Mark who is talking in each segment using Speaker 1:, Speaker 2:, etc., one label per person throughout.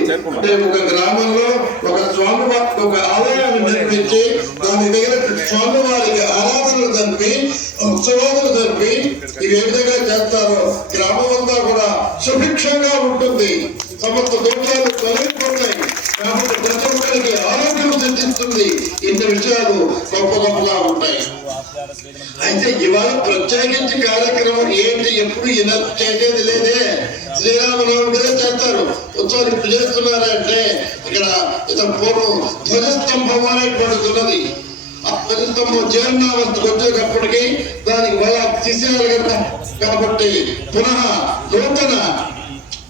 Speaker 1: అంటే ఒక గ్రామంలో ఒక స్వామి ఒక ఆలయాన్ని నిర్మించి దాని దగ్గర స్వామి వారికి ఆరాధనలు జరిపి ఉత్సవాలు జరిపి ఇవి ఏ విధంగా చేస్తారో. గ్రామం అంతా కూడా సుభిక్షంగా ఉంటుంది. సమస్త దోషాలు తొలగిపోతాయి. కాబట్టి ఆరోగ్యం ఇంత విషయాలు గొప్ప గొప్పగా ఉంటాయి. అయితే ఇవాళ ప్రత్యేకించి కార్యక్రమం ఏంటి? ఎప్పుడు ఇలా చేసేది లేదే. శ్రీరామనవమి కదా చేస్తారు. ఉత్సవం ఇప్పుడు చేస్తున్నారంటే ఇక్కడ ఇతను పూర్వం ధ్వజస్తంభం అనేటువంటిది ఉన్నది. ఆ ధ్వజస్తంభం జీర్ణావస్థకు వచ్చేటప్పటికీ దానికి వల్ల తీసేయాలి కదా కాబట్టి పునః నూతన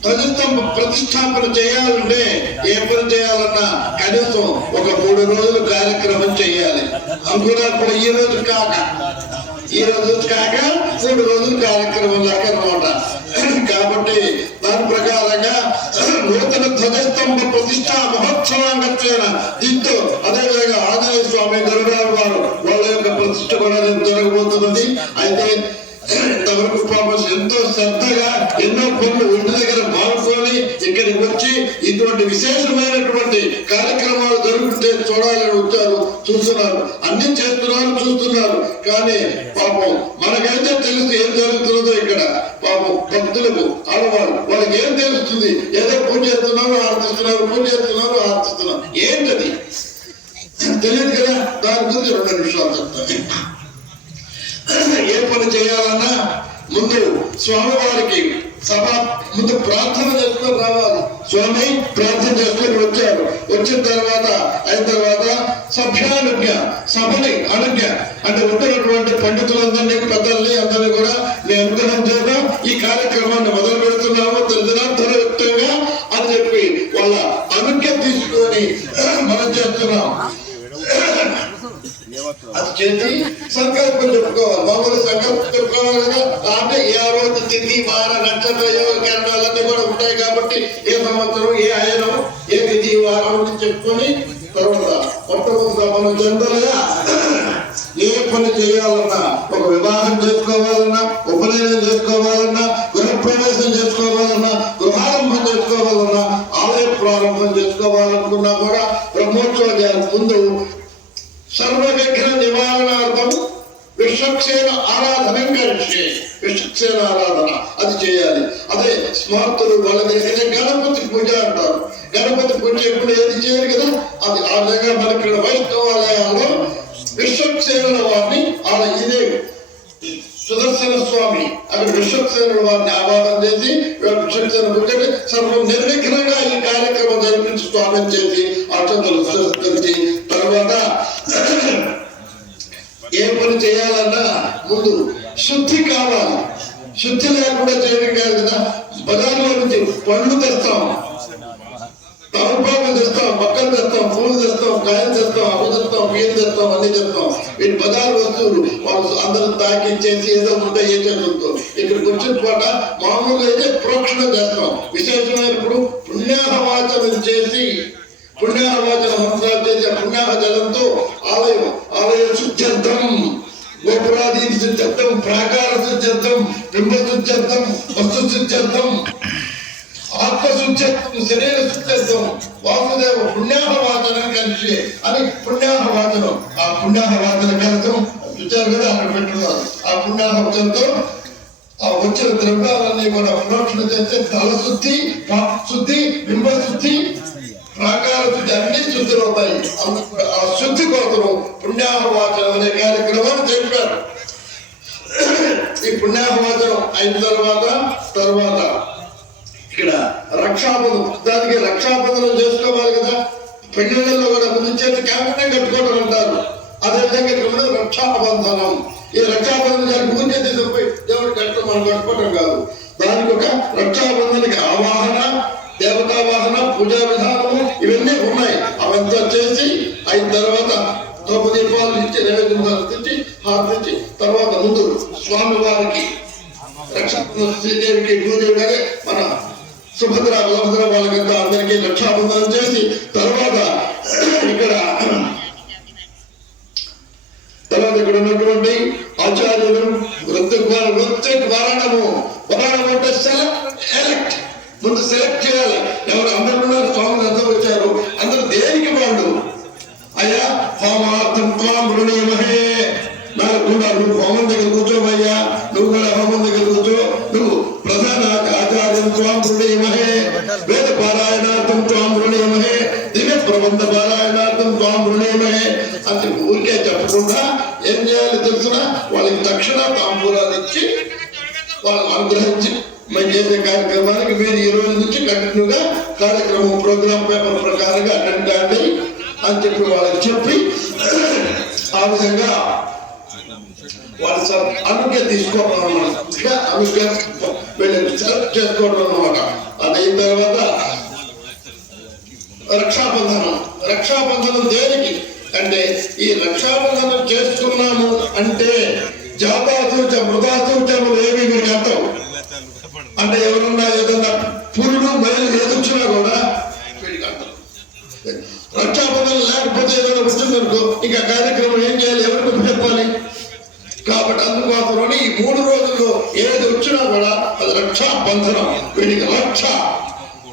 Speaker 1: ప్రభుత్వం ప్రతిష్టాపన చేయాలంటే ఏ పని చేయాలన్నా కనీసం ఒక మూడు రోజులు కార్యక్రమం చేయాలి. అనుకున్నప్పుడు ఈ రోజు కాక. ఈ రోజు కాక మూడు రోజులు కార్యక్రమం లాగా అనమాట. కాబట్టి దాని ప్రకారం చూడాలని వచ్చారు చూస్తున్నారు. అన్ని చేస్తున్నారు చూస్తున్నారు. కానీ పాపం మనకైతే తెలుసు ఏం జరుగుతున్నదో ఇక్కడ పాపం భక్తులకు ఆడవాళ్ళు వాళ్ళకి ఏం తెలుస్తుంది? ఏదో పూజ చేస్తున్నారు ఆర్తిస్తున్నారు పూజ చేస్తున్నారు ఆర్తిస్తున్నారు ఏంటది? తెలియదు కదా. దాని గురించి రెండు నిమిషాలు చెప్తాను. ఏ పని చేయాలన్నా ముందు స్వామివారికి సభ ముందు ప్రార్థన చేసుకొని రావాలి. స్వామి ప్రార్థన చేసుకొని వచ్చారు. వచ్చిన తర్వాత అయిన తర్వాత సభ్యానుజ్ఞ సభని అనుజ్ఞ. అంటే ఉంటున్నటువంటి పండితులందరినీ పెద్దల్ని అందరినీ కూడా నేను అనుగ్రహం చేద్దాం. ఈ కార్యక్రమాన్ని మొదలు పెడుతున్నాము. దినాంతరయుక్తంగా అని చెప్పి వాళ్ళ అనుజ్ఞ తీసుకొని మనం చేస్తున్నాం. అది చేసి సంకల్పం చెప్పుకోవాలి. తర్వాత మొట్టమొదటి మనం జనరల్ ఏ పని చేయాలన్నా ఒక వివాహం చేసుకోవాలన్నా ఉపనయనం చేసుకోవాలన్నా గృహప్రవేశం చేసుకోవాలన్నా గృహారంభం చేసుకోవాలన్నా ఆలయ ప్రారంభం చేసుకోవాలనుకున్నా కూడా బ్రహ్మోత్సవాలు ముందు సర్వ విఘ్న నివారణార్థం విశ్వక్సేన ఆరాధన కరిష్యే. విశ్వక్సేన ఆరాధన అది చేయాలి. అదే స్మార్తులు వాళ్ళ దగ్గర గణపతి పూజ అంటారు. గణపతి పూజ ఎప్పుడు ఏది చేయరు కదా? అది ఆ విధంగా మన ఇక్కడ వైష్ణవాలయాల్లో విశ్వక్సేనుల వారిని అలా ఇదే సుదర్శన స్వామి అక్కడ విశ్వక్సేనుల వారిని ఆవాహన చేసి విశ్వక్సేన పూజ సర్వం నిర్విఘ్నంగా ఈ కార్యక్రమం జరిపించి స్వామి చేసి అర్చనలు తెలిసి తర్వాత ఏ పని చేయాలన్నా ముందు శుద్ధి కావాలి. శుద్ధి లేకుండా చేయడం కాదు కదా? బజార్లో నుంచి పండ్లు తెస్తాం. తమలపాకులు తెస్తాం మొక్కలు తెస్తాం పూలు తెస్తాం కాయలు తెస్తాం అవి తెస్తాం బియ్యం తెస్తాం అన్ని తెస్తాం. వీటి బజారు వస్తువులు. వాళ్ళు అందరూ తాకిచ్చేసి ఏదో ఉంటే ఏ చేస్తుందో ఇక్కడికి వచ్చిన పూట మామూలుగా అయితే ప్రోక్షణ చేస్తాం. విశేషమైనప్పుడు పుణ్యాహవాచనం చేసి పుణ్యాహవాచన మంత్రాలు చేసి ఆ పుణ్యాహ జలంతో ఆలయం ఆలయ శుద్ధ్యర్థం గోపురాది శుద్ధ్యర్థం ప్రాకార శుద్ధ్యర్థం బింబ శుద్ధ్యర్థం వస్తు శుద్ధ్యర్థం ఆత్మశుద్ధ్యర్థం శరీర శుద్ధ్యర్థం వాసుదేవ పుణ్యాహవాచనం కలిసి అని పుణ్యాహవాచనం ఆ పుణ్యాహవాచన కలసం చూచారు కదా అక్కడ పెట్టున్నారు. ఆ పుణ్యాహవచనంతో ఆ వచ్చిన ద్రవ్యాలన్నీ కూడా ప్రోక్షణ చేస్తే తల శుద్ధి పాప శుద్ధి బింబ శుద్ధి ప్రాకార శుద్ధి అన్ని శుద్ధులు అవుతాయి ఆ శుద్ధి కోసము పుణ్యాహవాచనం అనే కార్యక్రమాన్ని చెప్పారు. ఈ పుణ్యాహవాచనం అయిన తర్వాత తర్వాత రక్షాబంధం దానికి రక్షాబంధనం చేసుకోవాలి కదా. పెళ్ళిళ్ళలో కూడా ముందు చేతి కట్టుకోవడం అంటారు. అదేవిధంగా ఇక్కడ రక్షాబంధనం. ఈ రక్షాబంధనం దానికి ముందు తీసుకుపోయి దేవుడి కట్టడం మనం కట్టుకోవడం కాదు. దానికి ఒక రక్షాబంధనకి ఆవాహన దేవతావాహన పూజా విధానము ఇవన్నీ ఉన్నాయి. అవంతా చేసి అయిన తర్వాత దీపాలు ఇచ్చి నైవేద్యం తెచ్చి హార్తించి తర్వాత ముందు స్వామి వారికి రక్షణ శ్రీదేవికి భూదేవి గారే సుభద్ర బలభద్ర వాళ్ళకంతా అందరికీ రక్షాబంధనం చేసి తర్వాత ఇక్కడ తర్వాత ఇక్కడ ఉన్నటువంటి ఆచార్యులు వృత్తి వృత్తి వరణము వరణం అంటే సెలెక్ట్ ఎలెక్ట్ ముందు సెలెక్ట్ పారాయణార్థం త్వాం వృణీమహే దివ్య ప్రబంధ పారాయణార్థం త్వాం వృణీమహే అని ఊరికే చెప్పకుండా ఏం చేయాలి తెలుసిన వాళ్ళకి తక్షణ తాంబూలాలు ఇచ్చి వాళ్ళని అనుగ్రహించి మేము చేసే కార్యక్రమానికి మీరు ఈ రోజు నుంచి కంటిన్యూగా కార్యక్రమం ప్రోగ్రామ్ పేపర్ ప్రకారంగా అటెండ్ కాండి అని చెప్పి వాళ్ళకి చెప్పి ఆ విధంగా వాళ్ళు సార్ అనుజ్ఞ తీసుకోవడం అనమాట అనుజ్ఞ వీళ్ళని సెలెక్ట్ చేసుకోవడం అనమాట అది అయిన తర్వాత రక్షాబంధనం రక్షాబంధనం దేనికి? అంటే ఈ రక్షాబంధనం చేసుకున్నాము అంటే జాతాసూచ మృదాసూచములు ఏమి మీకు అర్థం? అంటే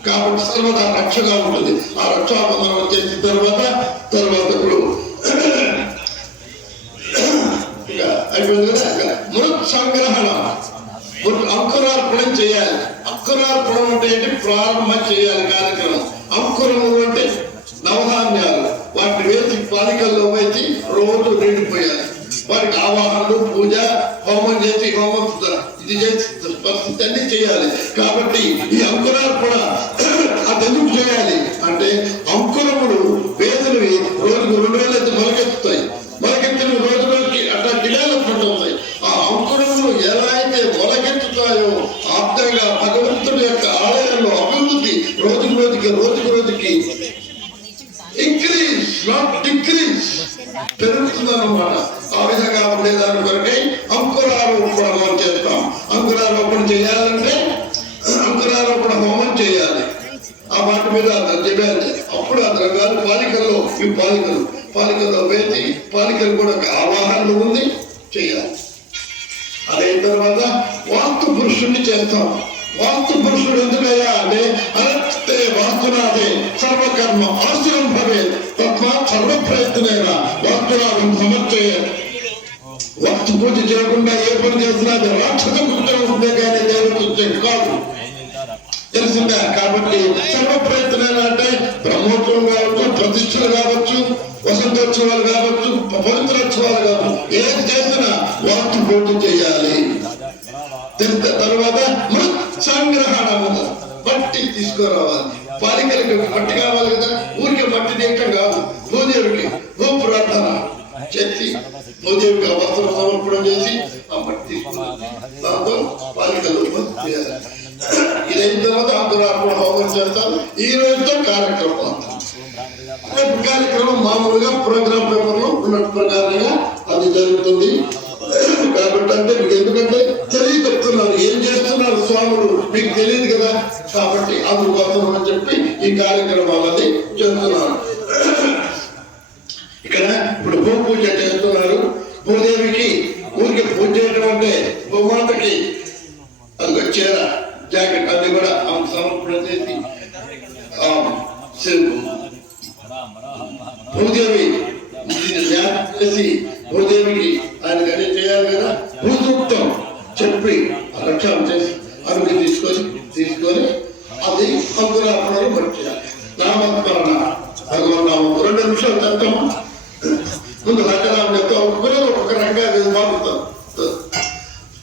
Speaker 1: కాబట్టి సర్వదా రక్షగా ఉంటుంది. ఆ రక్షాబంధనం వచ్చేసిన తర్వాత తర్వాత ఇప్పుడు ఇక అయిపోయింది కదా? మృత్ సంగ్రహణ. అంకురార్పణం చేయాలి. అంకురార్పణం అంటే ఏంటి? ప్రారంభం చేయాలి కార్యక్రమం. అంకురములు అంటే నవధాన్యాలు. వాటిని వేసి పాలికల్లో వేసి రోజు నిండిపోయాలి. వాటికి ఆవాహనలు పూజ హోమం చేసి హోమం ఇది చేసి అన్ని చేయాలి. కాబట్టి ఈ అంకురాలు కూడా అది ఎందుకు చేయాలి? అంటే అంకురములు వేదనవి రోజుకు రెండు వేలు అయితే మొలకెత్తుతాయి. మొలకెత్తిన రోజు రోజుకి అట్లా డెవలప్మెంట్ అవుతాయి ఆ అంకురములు ఎలా అయితే మొలకెత్తుతాయో ఆప్తంగా పాలికలు పాలికల్లో వేసి పాలికలు కూడా ఒక ఆవాహనలు ఉంది. చేయాలి. అదైన తర్వాత వాస్తు పురుషుణ్ణి చేస్తాం. వాస్తు పురుషుడు ఎందుకయ్యా అంటే అరత్తే వాస్తునాథే సర్వకర్మ ఆశ్రయం భవే తత్వ సర్వ ప్రయత్నైన వాస్తునాథం సమర్చయ వాస్తు పూజ చేయకుండా ఏ పని చేస్తున్నా అది రాక్షస కృత్యం ఉంటే కానీ దేవుడు కృత్యం కాదు. తెలిసిందా? కాబట్టి సర్వ ప్రయత్నాలు అంటే బ్రహ్మోత్సవం కావచ్చు ప్రతిష్టలు కావచ్చు వసంతోత్సవాలు కావచ్చు పవిత్రోత్సవాలు కావచ్చు ఏది చేసినా వాస్తు పోటీ చేయాలి. తర్వాత మృత్ సంగ్రహణము పట్టి తీసుకురావాలి. పాలికలకి పట్టి కావాలి కదా ఊరికే పట్టి తీయటం కాదు. భూదేవుడికి భూ ప్రార్థన చేసి భూదేవికి ఆ వస్త్రం సమర్పణ చేసి ఆ పట్టి తీసుకురావాలి. దాంతో పాలికలు చేయాలి. ఇదైన తర్వాత అంతరార్పణ హోమం చేస్తారు. ఈ రోజుతో కార్యక్రమం. అంతా. రేపు కార్యక్రమం మామూలుగా ప్రోగ్రామ్ పేపర్లో ఉన్నట్టు ప్రకారంగా అది జరుగుతుంది. కాబట్టి అంటే మీకు ఎందుకంటే తెలియ చెప్తున్నారు. ఏం చేస్తున్నారు స్వాములు? మీకు తెలియదు కదా. కాబట్టి అందుకోసం అని చెప్పి ఈ కార్యక్రమాలని చేస్తున్నారు ఇక్కడ ఇప్పుడు భూ పూజ చేస్తున్నారు భూదేవికి ఊరికి పూజ చేయడం అంటే భూమాతకి అది చీర జాకెట్ అది కూడా ఆమె సమర్పణ చేసి ఆ, సి- భూదేవి ఇది జ్ఞాపకం చేసి భూదేవికి ఆయన గడి చేయాలి కదా భూసూక్తం చెప్పి రక్షణ చేసి అనుమతి తీసుకొని తీసుకొని అది అంకురాపణలు పట్టియాలి నామస్మరణ భగవన్ నామం రెండు నిమిషాలు చెప్తాము ముందు రకరాలు చెప్తాం ఒక్కొక్కరు ఒక్కొక్క రకంగా ఇది మారుతాం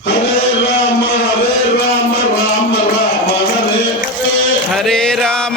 Speaker 1: హరే రామ హరే రామ రామ రామ హరే హరే
Speaker 2: హరే రామ